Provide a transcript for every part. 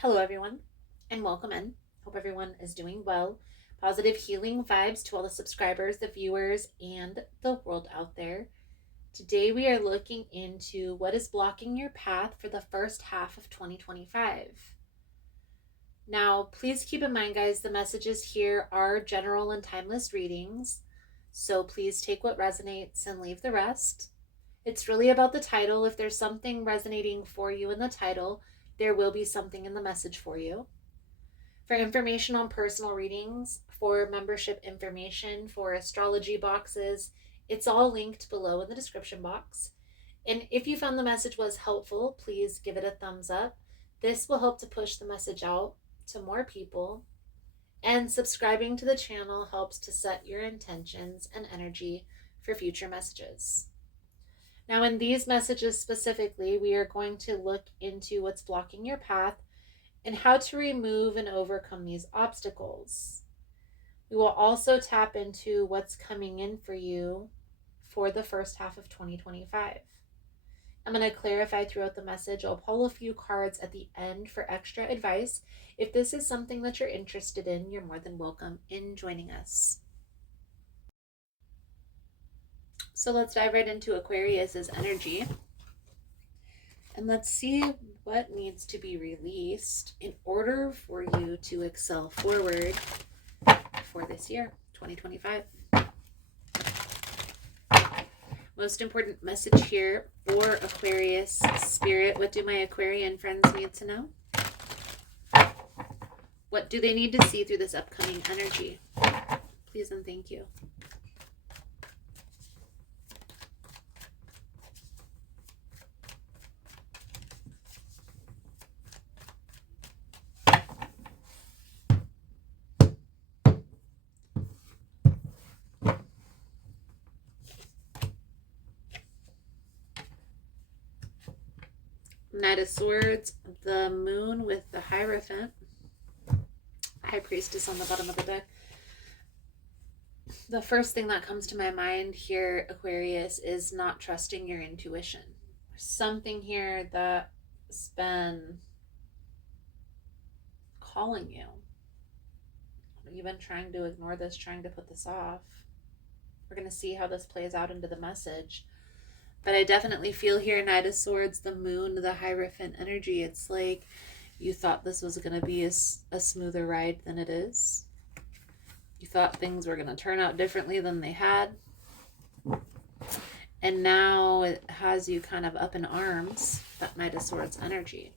Hello, everyone, and welcome in. Hope everyone is doing well. Positive healing vibes to all the subscribers, the viewers, and the world out there. Today, we are looking into what is blocking your path for the first half of 2025. Now, please keep in mind, guys, the messages here are general and timeless readings. So please take what resonates and leave the rest. It's really about the title. If there's something resonating for you in the title, there will be something in the message for you. For information on personal readings, for membership information, for astrology boxes, it's all linked below in the description box. And if you found the message was helpful, please give it a thumbs up. This will help to push the message out to more people. And subscribing to the channel helps to set your intentions and energy for future messages. Now, in these messages specifically, we are going to look into what's blocking your path and how to remove and overcome these obstacles. We will also tap into what's coming in for you for the first half of 2025. I'm going to clarify throughout the message. I'll pull a few cards at the end for extra advice. If this is something that you're interested in, you're more than welcome in joining us. So let's dive right into Aquarius's energy. And let's see what needs to be released in order for you to excel forward for this year, 2025. Most important message here for Aquarius Spirit. What do my Aquarian friends need to know? What do they need to see through this upcoming energy? Please and thank you. Knight of Swords, the Moon with the Hierophant, High Priestess on the bottom of the deck. The first thing that comes to my mind here, Aquarius, is not trusting your intuition. There's something here that's been calling you. You've been trying to ignore this, trying to put this off. We're going to see how this plays out into the message. But I definitely feel here, Knight of Swords, the Moon, the Hierophant energy. It's like you thought this was going to be a smoother ride than it is. You thought things were going to turn out differently than they had. And now it has you kind of up in arms, that Knight of Swords energy.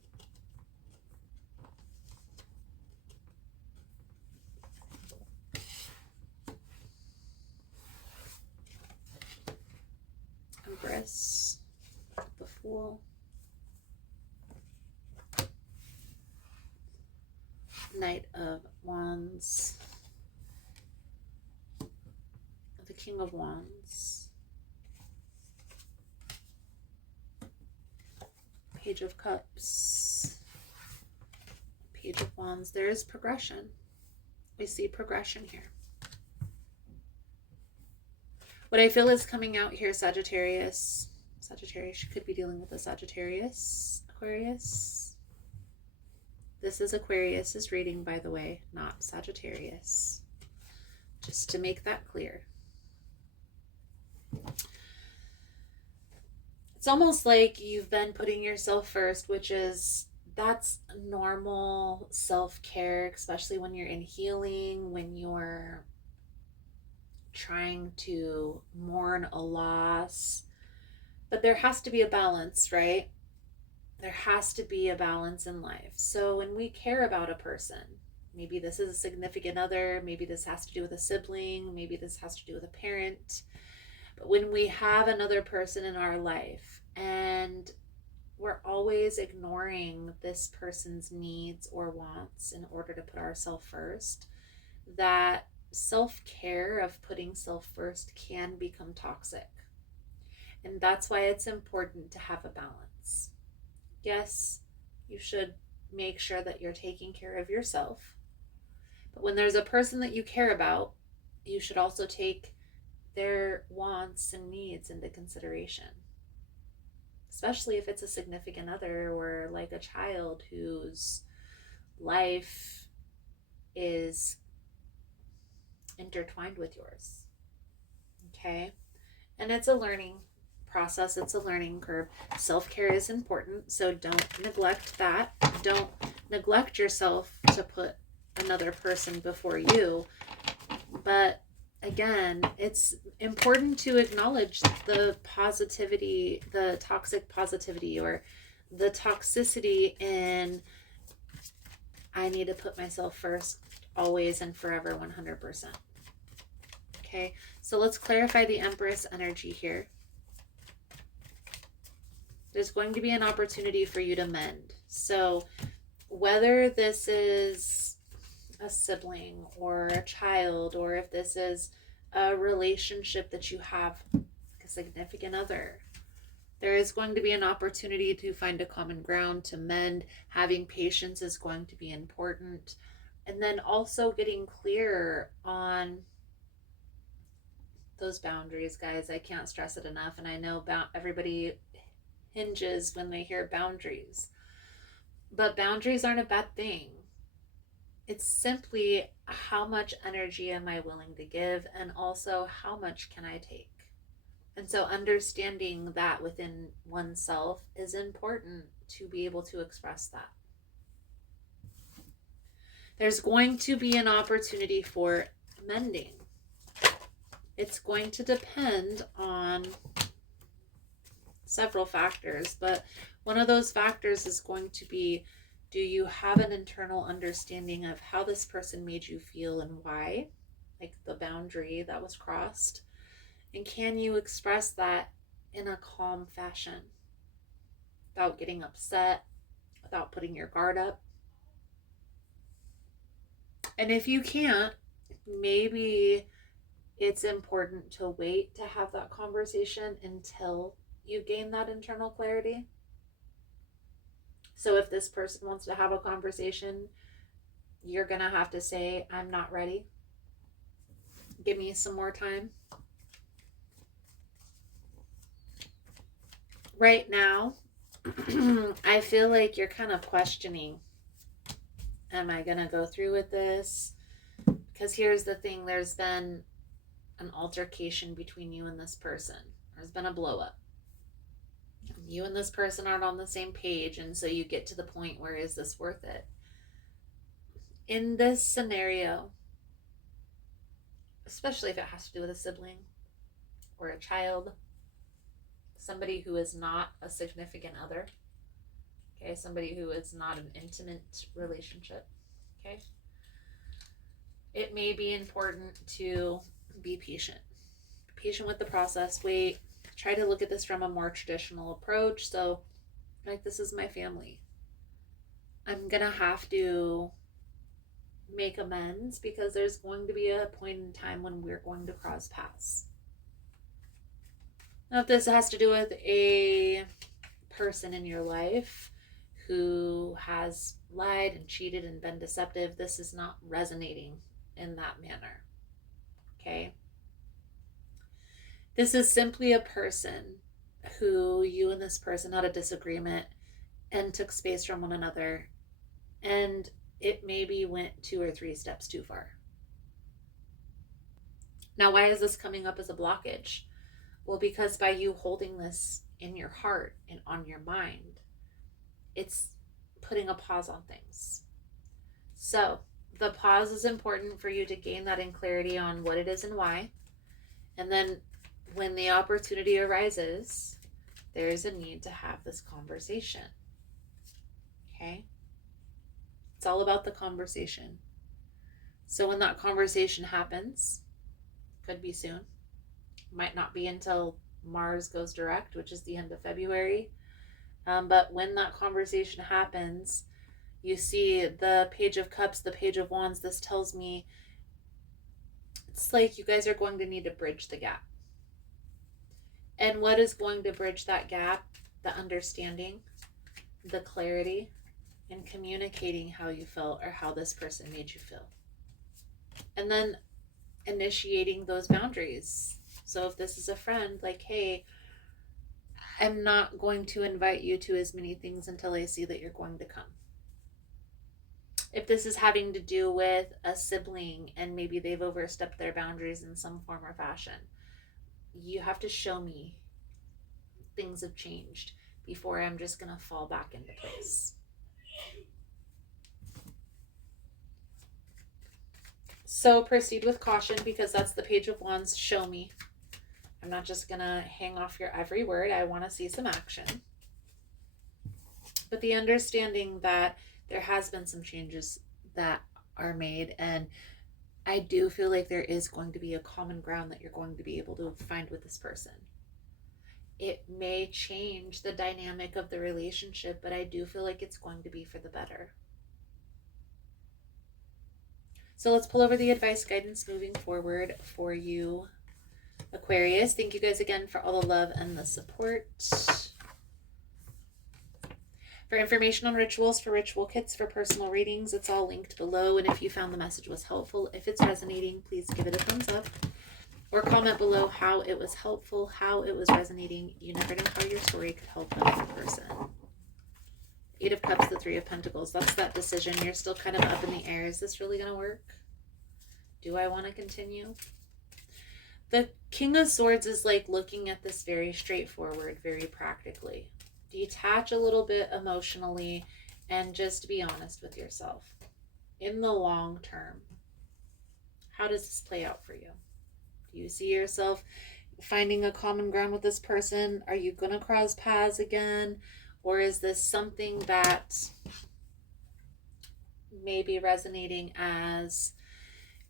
Empress, the Fool. Knight of Wands. The King of Wands. Page of Cups. Page of Wands. There is progression. We see progression here. What I feel is coming out here, Sagittarius. Sagittarius, you could be dealing with a Sagittarius, Aquarius. This is Aquarius's reading, by the way, not Sagittarius. Just to make that clear. It's almost like you've been putting yourself first, that's normal self-care, especially when you're in healing, when you're trying to mourn a loss. But there has to be a balance, right? There has to be a balance in life. So when we care about a person, maybe this is a significant other, maybe this has to do with a sibling, maybe this has to do with a parent. But when we have another person in our life and we're always ignoring this person's needs or wants in order to put ourselves first, that self-care of putting self first can become toxic. And that's why it's important to have a balance. Yes, you should make sure that you're taking care of yourself. But when there's a person that you care about, you should also take their wants and needs into consideration. Especially if it's a significant other or like a child who's life is intertwined with yours. Okay? And it's a learning process, it's a learning curve. Self-care is important, so don't neglect that. Don't neglect yourself to put another person before you. But again, it's important to acknowledge the positivity, the toxic positivity, or the toxicity in I need to put myself first always and forever 100%. Okay, so let's clarify the Empress energy here. There's going to be an opportunity for you to mend. So whether this is a sibling or a child, or if this is a relationship that you have, like a significant other, there is going to be an opportunity to find a common ground, to mend. Having patience is going to be important. And then also getting clear on those boundaries, guys. I can't stress it enough. And I know everybody hinges when they hear boundaries. But boundaries aren't a bad thing. It's simply how much energy am I willing to give, and also how much can I take? And so understanding that within oneself is important to be able to express that. There's going to be an opportunity for mending. It's going to depend on several factors, but one of those factors is going to be, do you have an internal understanding of how this person made you feel and why? Like the boundary that was crossed. And can you express that in a calm fashion without getting upset, without putting your guard up? And if you can't, maybe it's important to wait to have that conversation until you gain that internal clarity. So if this person wants to have a conversation, you're going to have to say, I'm not ready. Give me some more time. Right now, I feel like you're kind of questioning, am I going to go through with this? Because here's the thing, there's been an altercation between you and this person. There's been a blow up. You and this person aren't on the same page, and so you get to the point where, is this worth it? In this scenario, especially if it has to do with a sibling or a child, somebody who is not a significant other, okay, somebody who is not an intimate relationship, okay, it may be important to be patient with the process. Wait, try to look at this from a more traditional approach. So, like, this is my family. I'm gonna have to make amends because there's going to be a point in time when we're going to cross paths. Now, if this has to do with a person in your life who has lied and cheated and been deceptive, this is not resonating in that manner. Okay? This is simply a person who you and this person had a disagreement and took space from one another, and it maybe went 2 or 3 steps too far. Now, why is this coming up as a blockage? Well, because by you holding this in your heart and on your mind, it's putting a pause on things. So the pause is important for you to gain that in clarity on what it is and why. And then when the opportunity arises, there is a need to have this conversation. Okay? It's all about the conversation. So when that conversation happens, could be soon, might not be until Mars goes direct, which is the end of February. But when that conversation happens, you see the Page of Cups, the Page of Wands. This tells me it's like you guys are going to need to bridge the gap. And what is going to bridge that gap? The understanding, the clarity, and communicating how you felt or how this person made you feel. And then initiating those boundaries. So if this is a friend, like, hey, I'm not going to invite you to as many things until I see that you're going to come. If this is having to do with a sibling and maybe they've overstepped their boundaries in some form or fashion, you have to show me things have changed before I'm just going to fall back into place. So proceed with caution, because that's the Page of Wands. Show me. I'm not just going to hang off your every word. I want to see some action. But the understanding that there has been some changes that are made, and I do feel like there is going to be a common ground that you're going to be able to find with this person. It may change the dynamic of the relationship, but I do feel like it's going to be for the better. So let's pull over the advice guidance moving forward for you, Aquarius. Thank you guys again for all the love and the support. For information on rituals, for ritual kits, for personal readings, it's all linked below. And if you found the message was helpful, if it's resonating, please give it a thumbs up. Or comment below how it was helpful, how it was resonating. You never know how your story could help another person. 8 of Cups, the 3 of Pentacles. That's that decision. You're still kind of up in the air. Is this really going to work? Do I want to continue? The King of Swords is like looking at this very straightforward, very practically. Detach a little bit emotionally and just be honest with yourself. In the long term, how does this play out for you? Do you see yourself finding a common ground with this person? Are you going to cross paths again? Or is this something that may be resonating as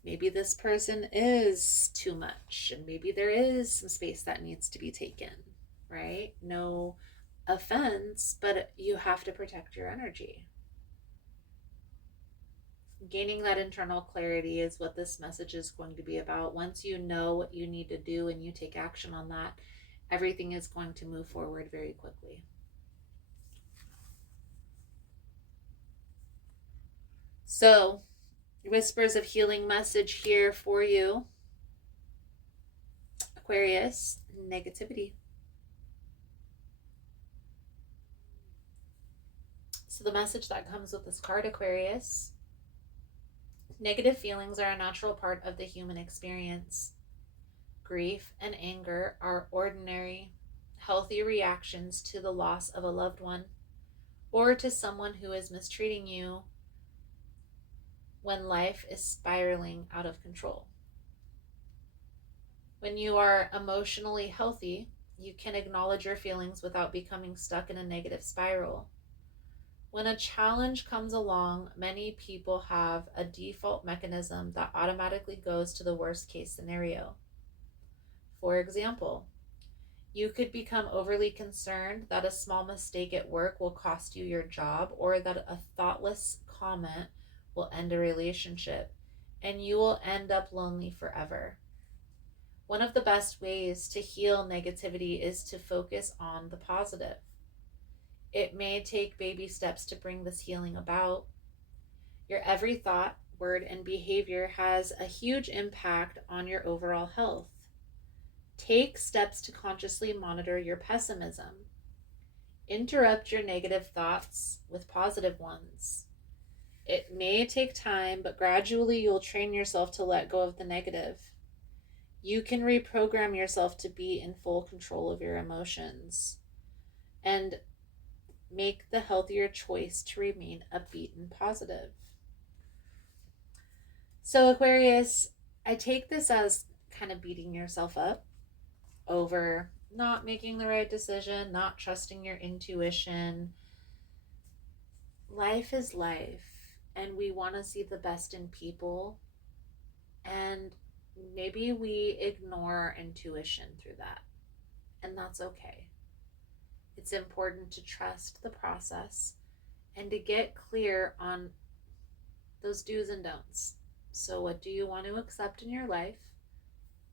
maybe this person is too much and maybe there is some space that needs to be taken, right? No offense, but you have to protect your energy. Gaining that internal clarity is what this message is going to be about. Once you know what you need to do and you take action on that, everything is going to move forward very quickly. So, whispers of healing message here for you, Aquarius. Negativity. So the message that comes with this card, Aquarius: negative feelings are a natural part of the human experience. Grief and anger are ordinary, healthy reactions to the loss of a loved one or to someone who is mistreating you when life is spiraling out of control. When you are emotionally healthy, you can acknowledge your feelings without becoming stuck in a negative spiral. When a challenge comes along, many people have a default mechanism that automatically goes to the worst case scenario. For example, you could become overly concerned that a small mistake at work will cost you your job, or that a thoughtless comment will end a relationship, and you will end up lonely forever. One of the best ways to heal negativity is to focus on the positive. It may take baby steps to bring this healing about. Your every thought, word, and behavior has a huge impact on your overall health. Take steps to consciously monitor your pessimism. Interrupt your negative thoughts with positive ones. It may take time, but gradually you'll train yourself to let go of the negative. You can reprogram yourself to be in full control of your emotions and make the healthier choice to remain upbeat and positive. So, Aquarius, I take this as kind of beating yourself up over not making the right decision, not trusting your intuition. Life is life, and we want to see the best in people, and maybe we ignore intuition through that, and that's okay. It's important to trust the process and to get clear on those do's and don'ts. So what do you want to accept in your life,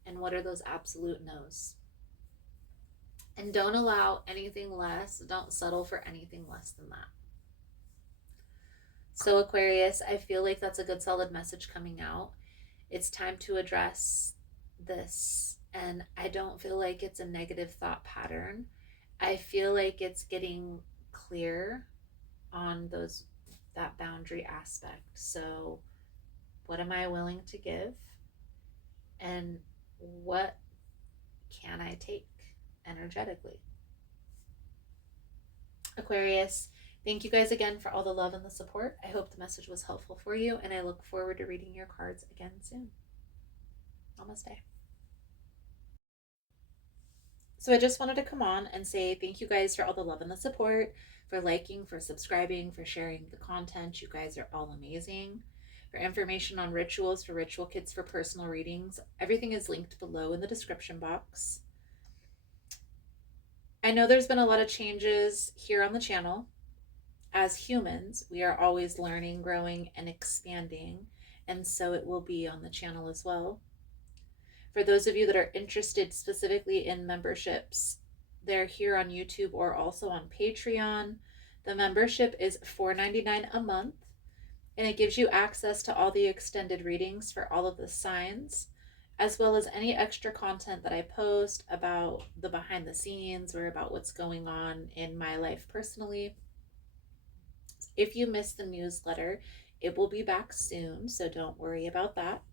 and what are those absolute no's? And don't allow anything less, don't settle for anything less than that. So Aquarius, I feel like that's a good solid message coming out. It's time to address this, and I don't feel like it's a negative thought pattern. I feel like it's getting clear on that boundary aspect. So, what am I willing to give? And what can I take energetically? Aquarius, thank you guys again for all the love and the support. I hope the message was helpful for you, and I look forward to reading your cards again soon. Namaste. So I just wanted to come on and say thank you guys for all the love and the support, for liking, for subscribing, for sharing the content. You guys are all amazing. For information on rituals, for ritual kits, for personal readings, everything is linked below in the description box. I know there's been a lot of changes here on the channel. As humans, we are always learning, growing, and expanding, and so it will be on the channel as well. For those of you that are interested specifically in memberships, they're here on YouTube or also on Patreon. The membership is $4.99 a month, and it gives you access to all the extended readings for all of the signs, as well as any extra content that I post about the behind the scenes or about what's going on in my life personally. If you missed the newsletter, it will be back soon, so don't worry about that.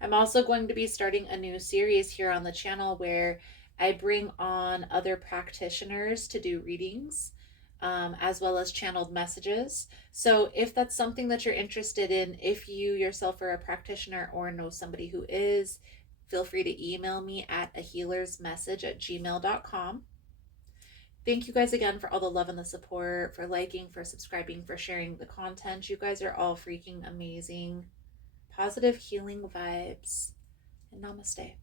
I'm also going to be starting a new series here on the channel where I bring on other practitioners to do readings, as well as channeled messages. So if that's something that you're interested in, if you yourself are a practitioner or know somebody who is, feel free to email me at ahealersmessage@gmail.com. Thank you guys again for all the love and the support, for liking, for subscribing, for sharing the content. You guys are all freaking amazing. Positive healing vibes, and namaste.